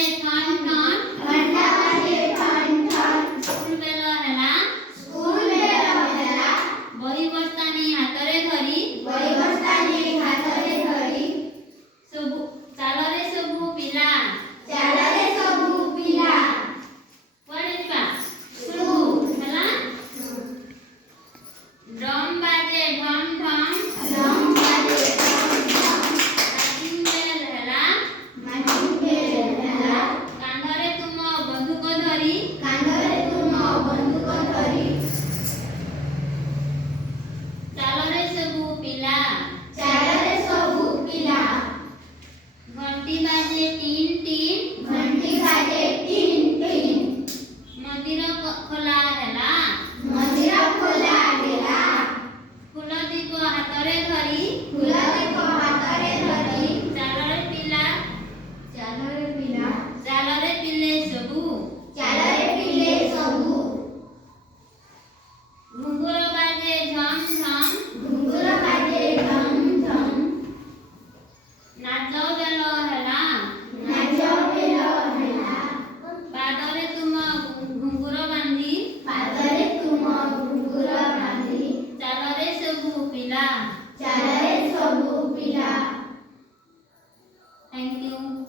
बाजे ठन ठन घंटा बाजे ठन ठन स्कूल बेल हैला स्कूल बेल हैला बही बस्तानी हातरे धरी बही बस्तानी हातरे धरी सबु चालरे सबु पिला चालरे सबु पिला कुआडे जिबा स्कूल हैला ड्रम बाजे ढम ढम ड्रम बाजे ढम ढम मार्चिंग बेल हैला मार्चिंग बेल हैला कांधरे तुम बंदूक धरी कांधरे तुम बंदूक धरी चालरे सबु पिला चालरे सबु पिला घंटी बाजे टीन टीन घंटी बाजे टीन टीन मंदिर खोला हैला मंदिर खोला गेला फूल दीप हातरे धरी फूल दीप हातरे धरी चालरे पिला चालरे पिला चालरे पिले सबु चालरे पिले सबु घुंगुर बाजे झम झम घुंगुर बाजे ढम ढम नाच बेल हैला नाच बेल हैला पादरे तुम घुंगुर बांधी पादरे तुम घुंगुर बांधी चालरे सबु पिला चालरे सबु पिला थैंक यू।